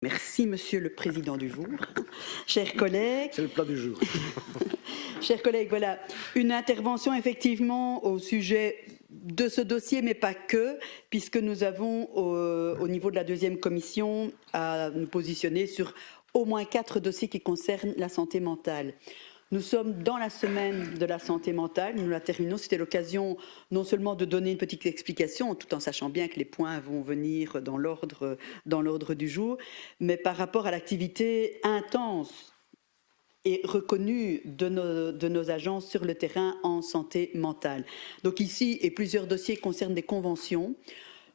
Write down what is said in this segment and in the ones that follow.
Merci, Monsieur le Président du jour. Chers collègues. C'est le plat du jour. Chers collègues, voilà, une intervention effectivement au sujet de ce dossier, mais pas que, puisque nous avons au niveau de la deuxième commission à nous positionner sur au moins 4 dossiers qui concernent la santé mentale. Nous sommes dans la semaine de la santé mentale, nous la terminons. C'était l'occasion non seulement de donner une petite explication, tout en sachant bien que les points vont venir dans l'ordre du jour, mais par rapport à l'activité intense et reconnue de nos agences sur le terrain en santé mentale. Donc ici, et plusieurs dossiers concernent des conventions.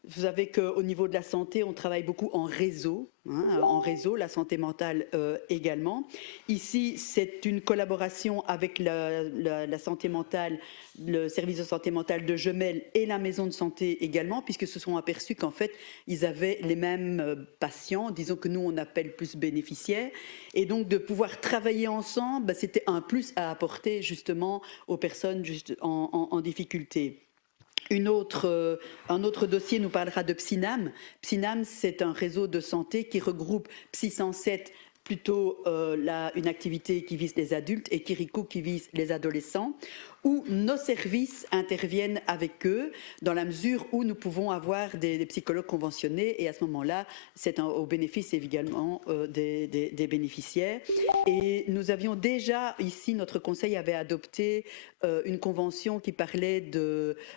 Vous savez qu'au niveau de la santé, on travaille beaucoup en réseau, la santé mentale également. Ici, c'est une collaboration avec la santé mentale, le service de santé mentale de Jemelle et la maison de santé également, puisque se sont aperçus qu'en fait, ils avaient les mêmes patients, disons que nous, on appelle plus bénéficiaires. Et donc, de pouvoir travailler ensemble, c'était un plus à apporter justement aux personnes en difficulté. Un autre dossier nous parlera de Psynam. Psynam, c'est un réseau de santé qui regroupe Psy 107, plutôt une activité qui vise les adultes, et Kirikou qui vise les adolescents, où nos services interviennent avec eux dans la mesure où nous pouvons avoir des psychologues conventionnés, et à ce moment-là, c'est au bénéfice également des bénéficiaires. Et nous avions déjà, ici, notre conseil avait adopté une convention qui parlait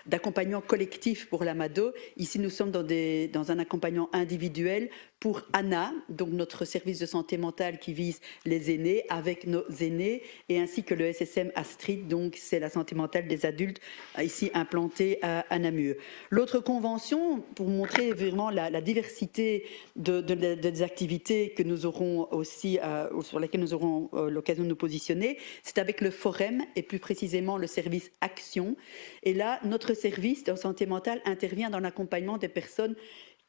d'accompagnement collectif pour l'AMADO. Ici, nous sommes dans un accompagnement individuel pour ANA, donc notre service de santé mentale qui vise les aînés, avec nos aînés, et ainsi que le SSM Astrid, donc c'est la santé mentale des adultes, ici implantée à Namur. L'autre convention, pour montrer vraiment la diversité des activités que nous aurons aussi, sur lesquelles nous aurons l'occasion de nous positionner, c'est avec le Forum, et plus précisément le service Action. Et là, notre service de santé mentale intervient dans l'accompagnement des personnes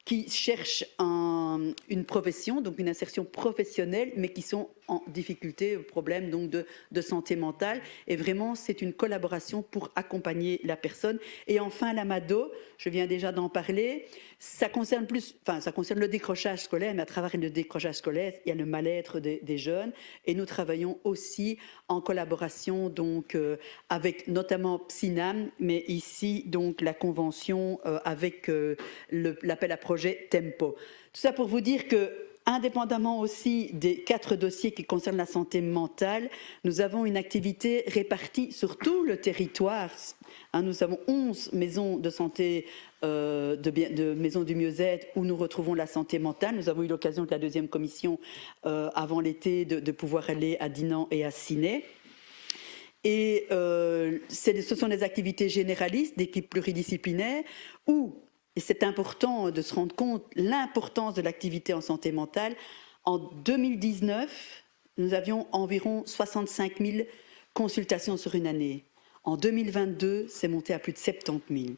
qui cherchent une profession, donc une insertion professionnelle, mais qui sont en difficulté, problème donc de santé mentale. Et vraiment, c'est une collaboration pour accompagner la personne. Et enfin, l'AMADO, je viens déjà d'en parler, ça concerne le décrochage scolaire, mais à travers le décrochage scolaire, il y a le mal-être des jeunes. Et nous travaillons aussi en collaboration donc avec notamment Psynam, mais ici donc la convention avec l'appel à projet Tempo. Tout ça pour vous dire que, indépendamment aussi des 4 dossiers qui concernent la santé mentale, nous avons une activité répartie sur tout le territoire. Nous avons 11 maisons de santé, de maisons du mieux-être où nous retrouvons la santé mentale. Nous avons eu l'occasion de la deuxième commission avant l'été de pouvoir aller à Dinan et à Ciney. Et ce sont des activités généralistes, d'équipes pluridisciplinaires, où, et c'est important de se rendre compte, l'importance de l'activité en santé mentale. En 2019, nous avions environ 65 000 consultations sur une année. En 2022, c'est monté à plus de 70 000.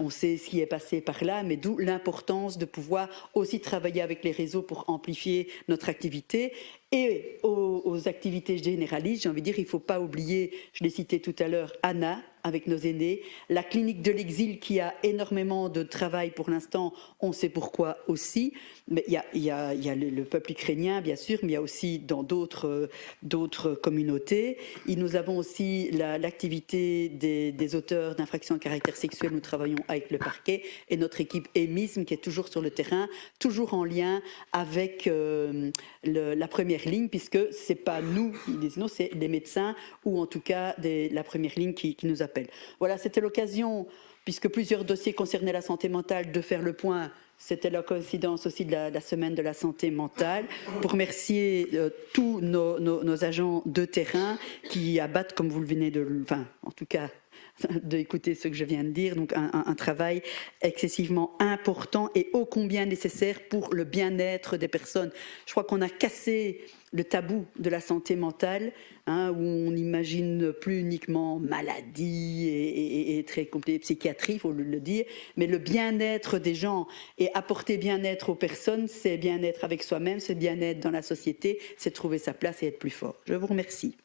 On sait ce qui est passé par là, mais d'où l'importance de pouvoir aussi travailler avec les réseaux pour amplifier notre activité. Et aux activités généralistes, j'ai envie de dire, il ne faut pas oublier, je l'ai cité tout à l'heure, ANA, avec nos aînés, la clinique de l'exil qui a énormément de travail pour l'instant, on sait pourquoi aussi, mais il y a le peuple ukrainien bien sûr, mais il y a aussi dans d'autres communautés. Et nous avons aussi l'activité des auteurs d'infractions à caractère sexuel, nous travaillons avec le parquet, et notre équipe EMISM qui est toujours sur le terrain, toujours en lien avec la première ligne, puisque ce n'est pas nous qui décidons, c'est les médecins ou en tout cas la première ligne qui nous appelle. Voilà, c'était l'occasion, puisque plusieurs dossiers concernaient la santé mentale, de faire le point. C'était la coïncidence aussi de la semaine de la santé mentale, pour remercier tous nos agents de terrain qui abattent, comme vous le venez en tout cas, d'écouter ce que je viens de dire, donc un travail excessivement important et ô combien nécessaire pour le bien-être des personnes. Je crois qu'on a cassé le tabou de la santé mentale, où on n'imagine plus uniquement maladie et très compliqué, psychiatrie, il faut le dire, mais le bien-être des gens et apporter bien-être aux personnes, c'est bien-être avec soi-même, c'est bien-être dans la société, c'est trouver sa place et être plus fort. Je vous remercie.